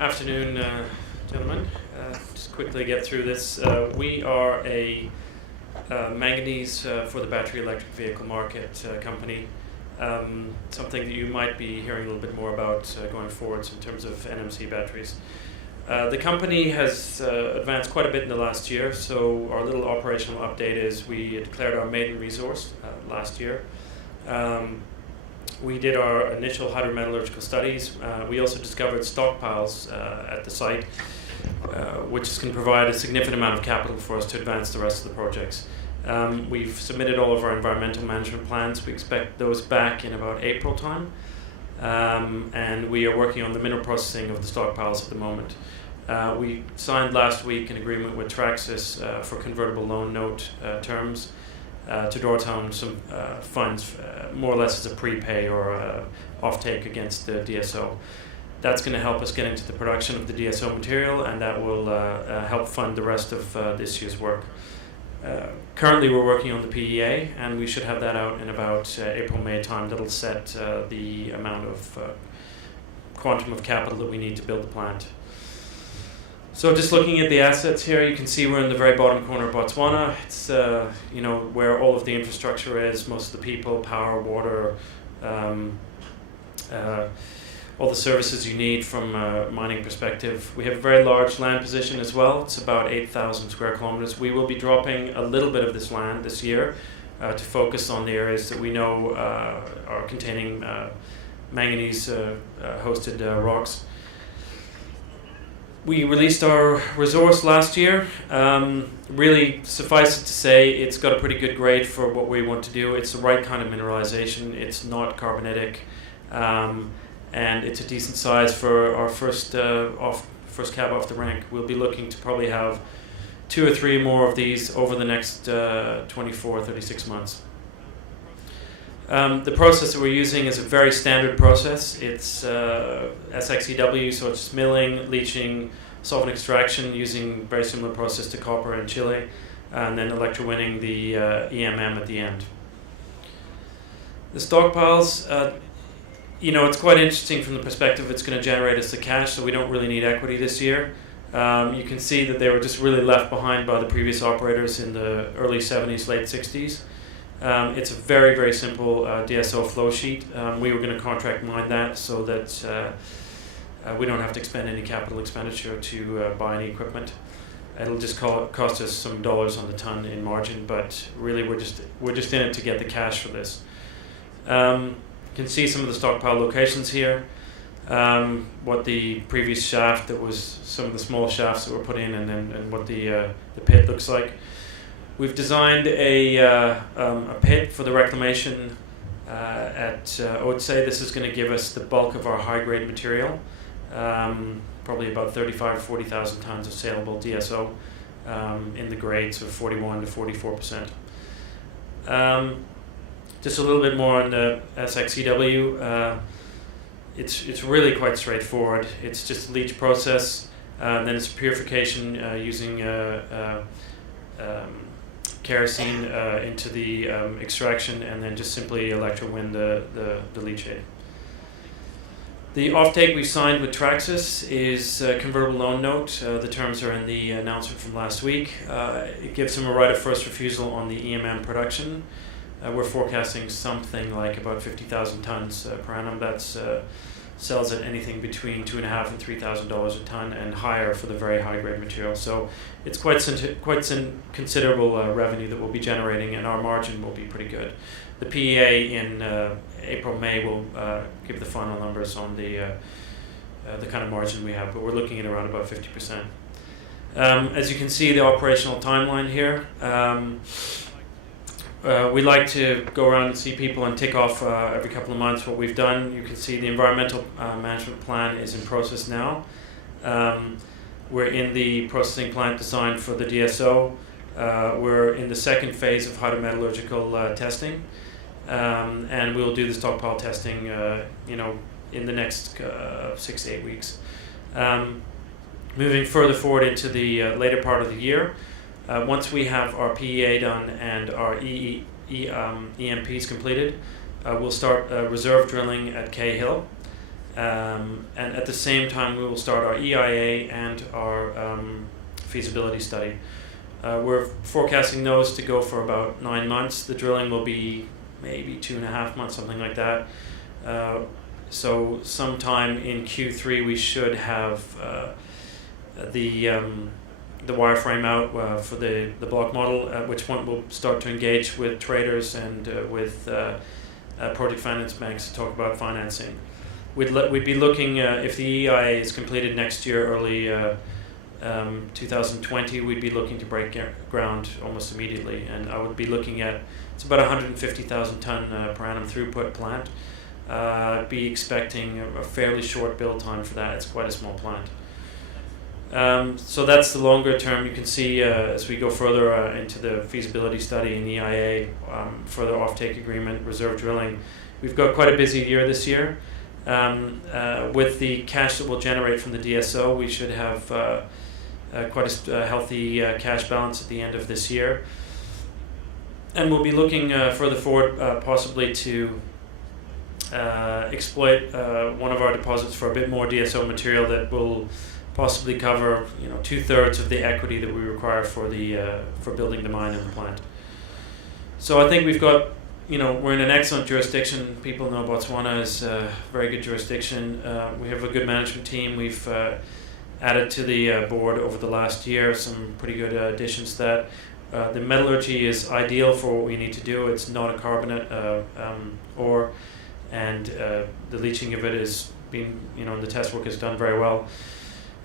Afternoon, gentlemen. Just quickly get through this. We are a manganese for the battery electric vehicle market company. Something that you might be hearing a little bit more about going forwards in terms of NMC batteries. The company has advanced quite a bit in the last year, so our little operational update is we declared our maiden resource last year. We did our initial hydrometallurgical studies. We also discovered stockpiles at the site, which is going to provide a significant amount of capital for us to advance the rest of the projects. We've submitted all of our environmental management plans. We expect those back in about April time. And we are working on the mineral processing of the stockpiles at the moment. We signed last week an agreement with Traxys for convertible loan note terms to draw down some funds, more or less as a prepay or offtake against the DSO. That's going to help us get into the production of the DSO material, and that will help fund the rest of this year's work. Currently we're working on the PEA, and we should have that out in about April-May time. That'll set the amount of quantum of capital that we need to build the plant. So just looking at the assets here, you can see we're in the very bottom corner of Botswana. It's where all of the infrastructure is, most of the people, power, water, all the services you need from a mining perspective. We have a very large land position as well. It's about 8,000 square kilometers. We will be dropping a little bit of this land this year to focus on the areas that we know are containing manganese hosted rocks. We released our resource last year. Really, suffice it to say, it's got a pretty good grade for what we want to do. It's the right kind of mineralization. It's not carbonatic, and it's a decent size for our first cab off the rank. We'll be looking to probably have 2 or 3 more of these over the next 24, 36 months. The process that we're using is a very standard process. It's SXEW, so it's milling, leaching, solvent extraction using very similar process to copper in Chile, and then electrowinning the EMM at the end. The stockpiles, it's quite interesting from the perspective it's going to generate us the cash, so we don't really need equity this year. You can see that they were just really left behind by the previous operators in the early 70s, late 60s. It's a very, very simple DSO flow sheet. We were going to contract mine that so that we don't have to expend any capital expenditure to buy any equipment. It'll just cost us some dollars on the ton in margin, but really we're just in it to get the cash for this. You can see some of the stockpile locations here. What the previous shaft, that was some of the small shafts that were put in, and what the pit looks like. We've designed a pit for the reclamation at Otse. This is going to give us the bulk of our high-grade material, probably about 35,000 to 40,000 tons of saleable DSO in the grades of 41 to 44%. Just a little bit more on the SXEW. It's really quite straightforward. It's just a leach process, then it's purification using kerosene into the extraction, and then just simply electrowin the leachate. The offtake we signed with Traxys is a convertible loan note. The terms are in the announcement from last week. It gives them a right of first refusal on the EMM production. We're forecasting something like about 50,000 tons per annum. That's sells at anything between $2,500 and $3,000 a ton, and higher for the very high grade material. So it's quite considerable revenue that we'll be generating, and our margin will be pretty good. The PEA in April-May will give the final numbers on the kind of margin we have, but we're looking at around about 50%. As you can see, the operational timeline here. We like to go around and see people and tick off every couple of months what we've done. You can see the environmental management plan is in process now. We're in the processing plant design for the DSO. We're in the second phase of hydrometallurgical testing, and we'll do the stockpile testing in the next 6 to 8 weeks. Moving further forward into the later part of the year, once we have our PEA done and our EMPs completed, we'll start reserve drilling at Cahill. And at the same time, we will start our EIA and our feasibility study. We're forecasting those to go for about 9 months. The drilling will be maybe 2.5 months, something like that. So sometime in Q3 we should have the wireframe out for the block model, at which point we'll start to engage with traders and with project finance banks to talk about financing. We'd be looking, if the EIA is completed next year, early 2020, we'd be looking to break ground almost immediately, and I would be looking at, it's about 150,000 ton per annum throughput plant. I'd be expecting a fairly short build time for that. It's quite a small plant. So that's the longer term. You can see as we go further into the feasibility study in EIA, further offtake agreement, reserve drilling. We've got quite a busy year this year. With the cash that we'll generate from the DSO, we should have quite a healthy cash balance at the end of this year. And we'll be looking further forward possibly to exploit one of our deposits for a bit more DSO material that will possibly cover 2/3 of the equity that we require for building the mine and the plant. So I think we've got, we're in an excellent jurisdiction. People know Botswana is a very good jurisdiction. We have a good management team. We've added to the board over the last year some pretty good additions to that. The metallurgy is ideal for what we need to do. It's not a carbonate ore, and the leaching of it is being, the test work is done very well.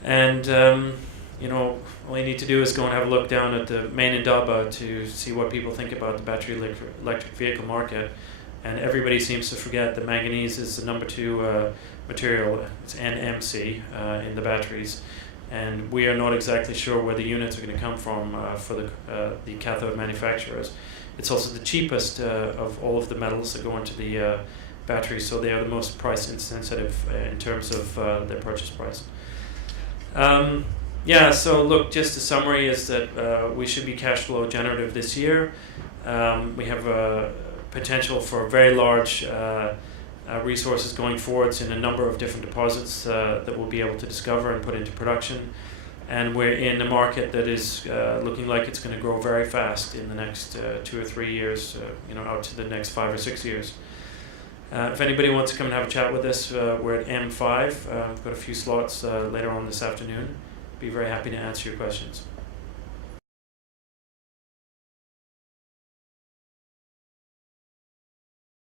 And all you need to do is go and have a look down at the main Indaba to see what people think about the battery electric vehicle market. And everybody seems to forget that manganese is the number 2 material. It's NMC in the batteries. And we are not exactly sure where the units are going to come from for the cathode manufacturers. It's also the cheapest of all of the metals that go into the batteries, so they are the most price insensitive in terms of their purchase price. So look, just a summary is that we should be cash flow generative this year. We have a potential for very large resources going forwards in a number of different deposits that we'll be able to discover and put into production. And we're in a market that is looking like it's going to grow very fast in the next 2 or 3 years, out to the next 5 or 6 years. If anybody wants to come and have a chat with us, we're at M5. We've got a few slots later on this afternoon. Be very happy to answer your questions.